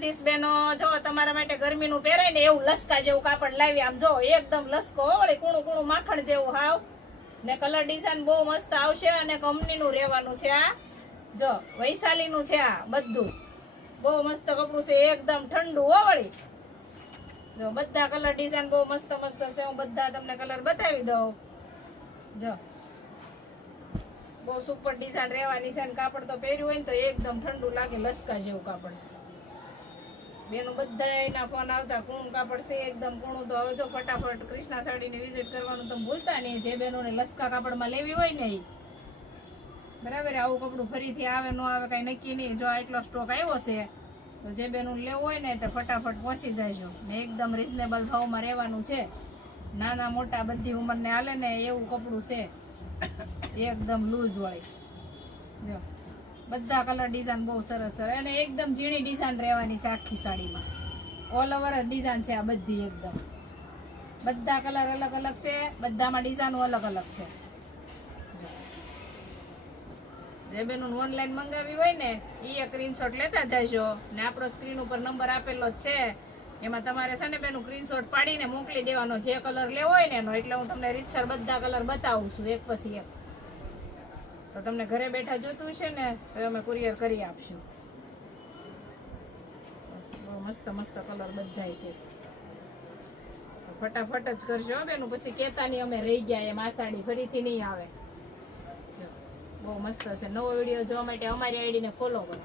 દ્વારકાધીશ બેનો, જો તમારા માટે ગરમીનું પહેરાય ને એવું લસકા જેવું કાપડ લાવી. આમ જો એકદમ લસકો વળી કૂણું કૂણું માખણ જેવું હાવ ને કલર ડિઝાઇન બહુ મસ્ત આવશે અને કંપનીનું રહેવાનું છે. આ જો વૈશાલીનું છે. આ બધું બહુ મસ્ત કપડું છે, એકદમ ઠંડુ હો વળી. જો બધા કલર ડિઝાઇન બહુ મસ્ત મસ્ત છે. હું બધા તમને કલર બતાવી દઉં. જો બહુ સુપર ડિઝાઇન રહેવાની છે. કાપડ તો પહેર્યું હોય ને તો એકદમ ઠંડુ લાગે, લસકા જેવું કાપડ. બેનું બધા એના ફોન આવતા કૂણું કાપડ છે, એકદમ કૂણું. તો હવે જો ફટાફટ કૃષ્ણા સાડીની વિઝિટ કરવાનું તમે ભૂલતા નહીં. જે બહેનોને લસકા કાપડમાં લેવી હોય ને એ બરાબર. આવું કપડું ફરીથી આવે ન આવે કાંઈ નક્કી નહીં. જો આટલો સ્ટોક આવ્યો છે તો જે બેનું લેવું હોય ને તો ફટાફટ પહોંચી જાય ને એકદમ રિઝનેબલ ભાવમાં રહેવાનું છે. નાના મોટા બધી ઉંમરને હાલે ને એવું કપડું છે, એકદમ લૂઝ વાળી. જો બધા કલર ડિઝાઇન બહુ સરસ છે અને એકદમ ઝીણી ડિઝાઇન રહેવાની છે આખી સાડીમાં. ઓલ ઓવર ડિઝાઇન છે આ બધી એકદમ. બધા કલર અલગ અલગ છે, બધામાં ડિઝાઇનો અલગ અલગ છે. જે બેનું ઓનલાઈન મંગાવી હોય ને એ સ્ક્રીનશોટ લેતા જજો ને આપણો સ્ક્રીન ઉપર નંબર આપેલો જ છે. એમાં તમારે છે ને બેનું સ્ક્રીનશોટ પાડીને મોકલી દેવાનો જે કલર લેવો હોય ને એનો. એટલે હું તમને રીતસર બધા કલર બતાવું છું એક પછી એક. તો તમને ઘરે બેઠા જોતું છે ને તો અમે કુરિયર કરી આપશું. બહુ મસ્ત મસ્ત કલર બધાય છે. ફટાફટ જ કરજો બેનું, પછી કહેતા નહીં અમે રહી ગયા એમ. આ સાડી ફરીથી નહીં આવે. બહુ મસ્ત છે. નવો વિડીયો જોવા માટે અમારી આઈડીને ફોલો કરો.